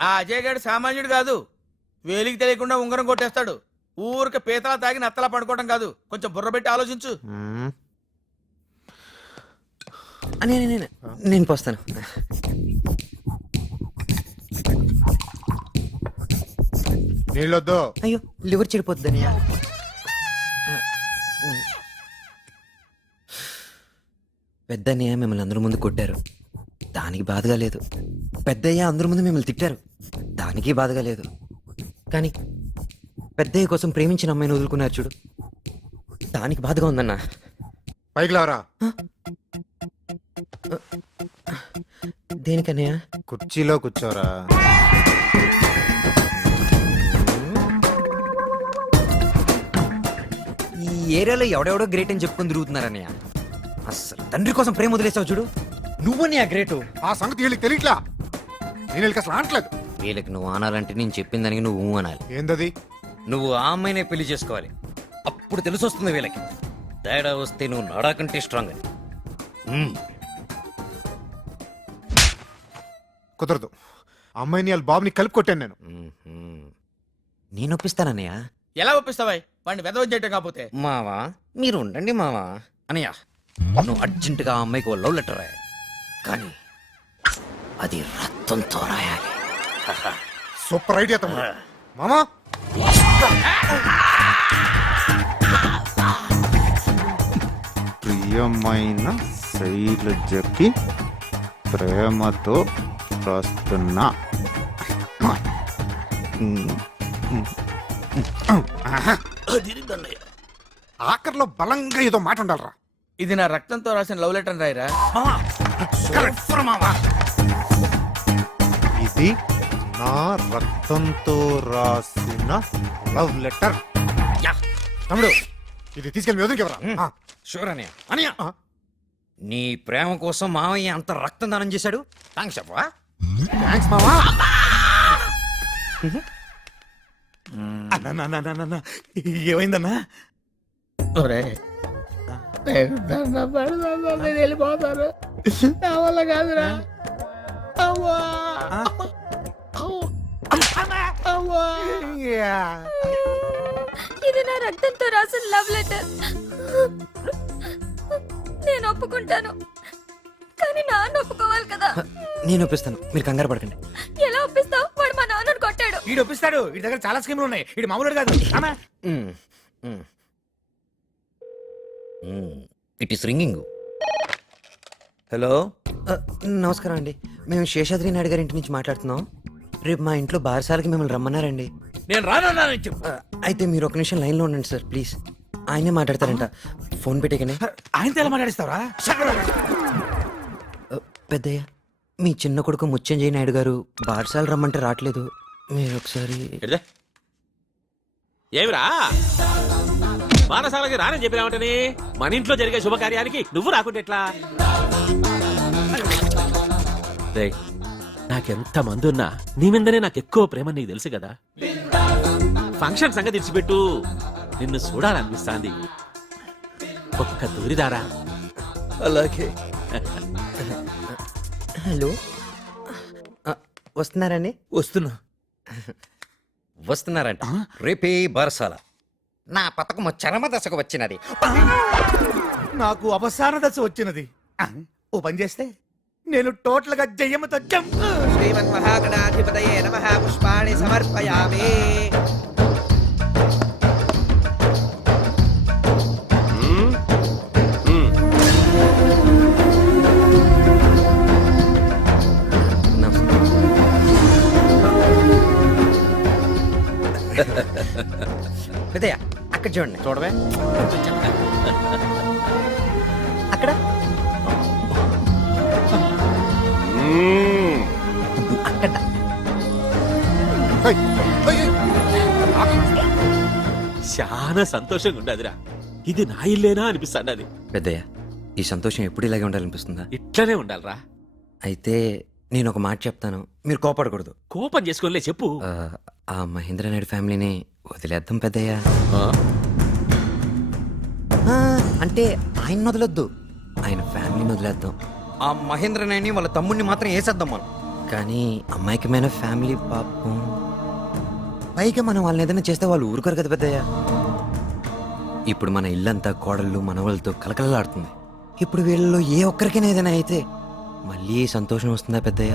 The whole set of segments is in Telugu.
ఆ అజయ్ గారు సామాన్యుడు కాదు. వేలికి తెలియకుండా ఉంగరం కొట్టేస్తాడు. ఊరికి పీతలా తాగి నత్తలా పడుకోవడం కాదు. కొంచెం బుర్ర పెట్టి ఆలోచించు. నేను పోస్తాను. నీళ్ళొద్దు. అయ్యో లివర్ చెడిపోద్దని. పెద్దన్నయ్య మిమ్మల్ని అందరి ముందు కొట్టారు, దానికి బాధగా లేదు. పెద్దయ్య అందరి ముందు మిమ్మల్ని తిట్టారు, దానికి బాధగా లేదు. కానీ పెద్దయ్య కోసం ప్రేమించిన అమ్మాయిని వదులుకున్నారు చూడు, దానికి బాధగా ఉందన్నా. పైకి లావరా. దేనికన్నయ్య? కుర్చీలో కూర్చోరా. ఈ ఏరియాలో ఎవడెవడో గ్రేట్ అని చెప్పుకొని తిరుగుతున్నారన్నయ్య. అస్సలు తండ్రి కోసం ప్రేమ వదిలేసావు చూడు, నువ్వన్నయ్య గ్రేటు. ఆ సంగతి వీళ్ళకి తెలియట్లా. నేను వీళ్ళకి అసలు అనట్లేదు. వీళ్ళకి నువ్వు అనాలంటే నేను చెప్పిన దానికి నువ్వు అనాలి. ఏందది? నువ్వు ఆ అమ్మాయినే పెళ్లి చేసుకోవాలి, అప్పుడు తెలిసి వస్తుంది వీళ్ళకి. తేడా వస్తే నువ్వు నాడాకంటే స్ట్రాంగ్ అని. కుదరదు. అమ్మాయిని వాళ్ళ బాబుని కలిపి కొట్టాను నేను. నేను ఒప్పిస్తానన్నయ్య. ఎలా ఒప్పిస్తావాయ్ వాడిని వెదవ చేయటం కాకపోతే? మావా మీరు ఉండండి మావా. అనయ్య నువ్వు అర్జెంటుగా ఆ అమ్మాయికి లవ్ లెటర్ రాయాలి, కానీ అది రక్తంతో రాయాలి. సూపర్ ఐడియా తమ్ముడు. మామా ప్రియమైన శైలజకి ప్రేమతో రాస్తున్నా. ఆఖరిలో బలంగా ఏదో మాట ఉండాలరా. ఇది నా రక్తంతో రాసిన లవ్ లెటర్ రాయరా. ఇది నా రక్తంతో రాసిన లవ్ లెటర్. తమ్ముడు ఇది తీసుకెళ్ళి వదిలికి ఎవరా? షూర్ అనయ్య. అనయ్య నీ ప్రేమ కోసం మావయ్య అంత రక్తం దానం చేశాడు, థ్యాంక్స్ చెప్పవా? థ్యాంక్స్ మామా. ఏమైందన్నా? వెళ్ళిపోతారు నా వల్ల కాదురా. ఇది నా రక్తంతో రాసిన లవ్ లెటర్. నేను ఒప్పుకుంటాను, కానీ నాన్న ఒప్పుకోవాలి కదా. నేను ఒప్పిస్తాను, మీరు కంగారు పడకండి. ఎలా ఒప్పిస్తావు? వాడు మా నాన్నను కొట్టాడు. వీడు ఒప్పిస్తాడు, వీడి దగ్గర చాలా స్కీములు ఉన్నాయి. వీడు మామూలు కాదు. It is ringing. హలో, నమస్కారం అండి. మేము శేషాద్రి నాయుడు గారి ఇంటి నుంచి మాట్లాడుతున్నాం. రేపు మా ఇంట్లో బారసాలకి మిమ్మల్ని రమ్మన్నారండి. నేను రానన్నానని చెప్పు. అయితే మీరు ఒక నిమిషం లైన్లో ఉండండి సార్, ప్లీజ్. ఆయనే మాట్లాడతారంట, ఫోన్ పెట్టేకనే. ఆయనతో ఎలా మాట్లాడిస్తావరా? పెద్దయ్య, మీ చిన్న కొడుకు ముత్యంజయ నాయుడు గారు బారసాల రమ్మంటే రావట్లేదు. మీరు ఒకసారి. ఏమిరా బారసాలకి రానని చెప్పినామంటని మన ఇంట్లో జరిగే శుభకార్యానికి నువ్వు రాకుంటే ఎట్లా? నాకెంత మంది ఉన్నా నీ మీదనే నాకు ఎక్కువ ప్రేమ, నీకు తెలుసు కదా. ఫంక్షన్ సంగతి తెచ్చిపెట్టు, నిన్ను చూడాలనిపిస్తాంది. ఒక్క దూరిదారా? అలాగే. హలో, వస్తున్నారండి? వస్తున్నారంట. రేపే బారసాల. నా పథకం చరమ దశకు వచ్చినది. నాకు అవసాన దశ వచ్చినది. ఓ పని చేస్తే నేను టోటల్ గా జయమతో శ్రీమన్ మహాగణాధిపతయే నమః. పుష్పాణి సమర్పయామి. పెద్దయ్య అక్కడ చూడండి. చూడవే అక్కడ అక్కడ. చాలా సంతోషంగా ఉండదురా. ఇది నా ఇల్లేనా అనిపిస్తాండి. అది పెద్దయ్య, ఈ సంతోషం ఎప్పుడు ఇలాగే ఉండాలనిపిస్తుందా? ఇట్లనే ఉండాలిరా. అయితే నేను ఒక మాట చెప్తాను, మీరు కోపడకూడదు. కోపం చేసుకోలే చెప్పు. ఆ మహేంద్ర నాయుడు ఫ్యామిలీని వదిలేద్దాం పెద్దయ్య. అంటే ఆయన వదిలేద్దు, ఆయన ఫ్యామిలీని వదిలేద్దాం. ఆ మహేంద్ర నాయుడిని వాళ్ళ తమ్ముడిని మాత్రం వేసేద్దాం మనం. కానీ అమాయకమైన ఫ్యామిలీ పాపం. పైగా మనం వాళ్ళని ఏదైనా చేస్తే వాళ్ళు ఊరుకోరు కదా పెద్దయ్య. ఇప్పుడు మన ఇల్లంతా కోడళ్ళు మనవలతో కలకలలాడుతుంది. ఇప్పుడు వీళ్ళలో ఏ ఒక్కరికైనా ఏదైనా అయితే మళ్ళీ సంతోషం వస్తుందా పెద్దయ్య?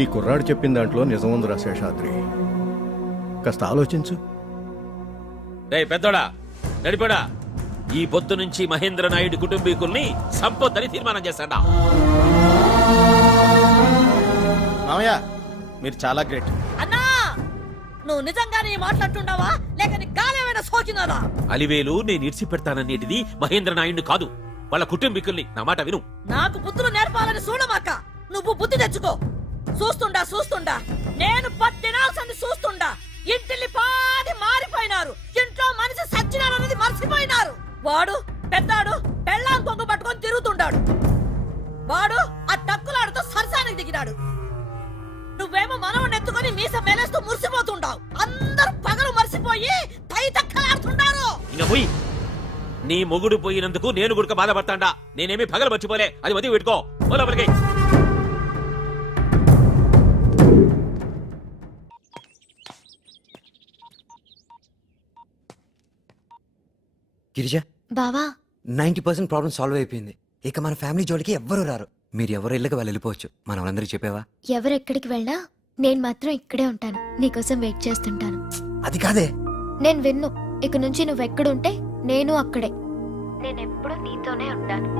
ఈ కుర్రాడు చెప్పిన దాంట్లో నిజం ఉందిరా శేషాద్రి. కాస్త ఆలోచించు. రే పెద్దోడా, నడిపోడా, ఈ పొద్దు నుంచి మహేంద్ర నాయుడు కుటుంబీకుల్ని సంపొద్దని తీర్మానం చేశాడా. మామయ్య మీరు చాలా గ్రేట్. అన్నా నువ్వు నిజంగానే మాట్లాడుతుండవా లేక నీ గాలేమైనా సోకినారా? అలివేలు నేను ఇడిచి పెడతాననేటిది మహేంద్ర నాయుడు కాదు, వాళ్ళ కుటుంబీకుల్ని. నా మాట విను. నాకు బుద్ధులు నేర్పాలని చూడమాక. నువ్వు బుద్ధి తెచ్చుకో. చూస్తుండా నేను 10 దినాల సంది చూస్తుండా. ఇంటిల్లి పాది మారిపోయినారు. ఇంట్లో మనిషి సచ్చినారన్నది మర్చిపోయినారు. వాడు పెద్దాడు పెళ్ళాం కొంగు పట్టుకొని తిరుగుతుండాడు. వాడు ఆ టక్కులాడుతూ సరసానికి దిగినాడు. నువ్వేమో మనవని ఎత్తుకొని మీస మేలేస్తూ మురిసిపోతుండావు. అందరూ పగలు మర్చిపోయి పై తక్కలాడుతుండారు. ఇంకా పోయి నీ మొగుడు పోయినందుకు నేను గుడక బాధపడతాడా. నేనేమి పగలు మర్చిపోలే, అది వదిలి పెట్టుకో. లోపలికి గిరిజ, బావా 90% ప్రాబ్లం సాల్వ్ అయిపోయింది. ఇక మన ఫ్యామిలీ జోలికి ఎవ్వరూ రారు. మీరు ఎవరు ఇళ్ళకి వాళ్ళు వెళ్ళిపోవచ్చు. మన వాళ్ళందరికీ చెప్పావా? ఎవరెక్కడికి వెళ్ళా నేను మాత్రం ఇక్కడే ఉంటాను. నీకోసం వెయిట్ చేస్తుంటాను. అది కాదే. నేను విన్ను. ఇక నుంచి నువ్వెక్కడుంటే నేను అక్కడే. నేనెప్పుడు నీతోనే ఉంటాను.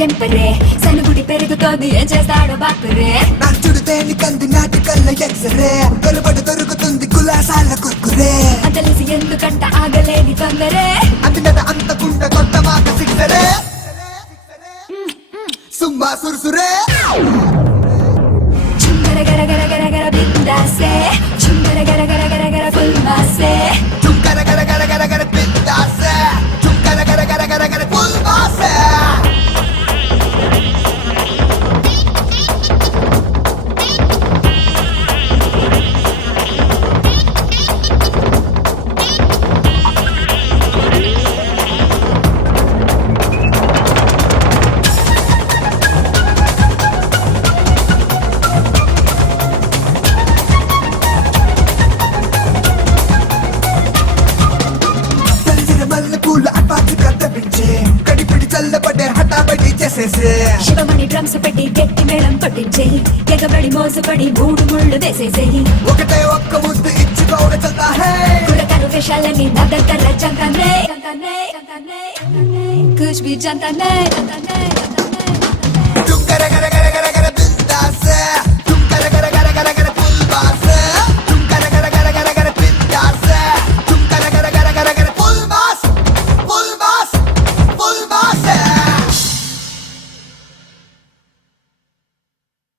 టెంపరే సనుగుడి పెరుగుతోంది. ఏం చేస్తాడో బాపురే. నడుచుడు తేని కంది నాటి కళ్ళ ఎక్సరే కలుబడి దొరుకుతుంది కులాసాల కుర్కురే. అంతలేసి ఎందుకంట ఆగలేని తొందరే. అంతట అంతకుంట కొత్త మాట సిక్సరే సుమ్మా సురుసురే. చుంగర గర గర గర గర బిందాసే. చుంగర గర గర గర గర ఫుల్ మాసే. చుంకర గర గర గర గర బిందాసే. చుంకర గర గర గర గర ఫుల్ మాసే. శివమణి డ్రమ్స్ పెట్టి గట్టి మేళం కొట్టించే. ఎగబడి మోసపడి 3 ముళ్ళు వేసేసేయి. ఒకటే ఒక్క ముద్దు ఇచ్చుకోవడం చల్తా హే. కులకరు వేషాలని నా దగ్గర జంకనే కుచ్ బి జంతనే. చుంకర గర గర గర గర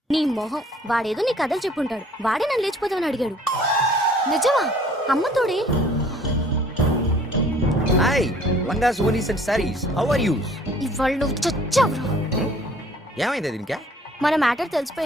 నీ మొహం వాడేదో నీ కథలు చెప్పుంటాడు వాడే నన్ను లేచిపోతామని అడిగాడు నిజమా అమ్మ తోడే hi langas vonis and saris how are you ఇవాళ నువ్వు చచ్చావురా ఏమైంది దీనికా మన మ్యాటర్ తెలిసిపోయింది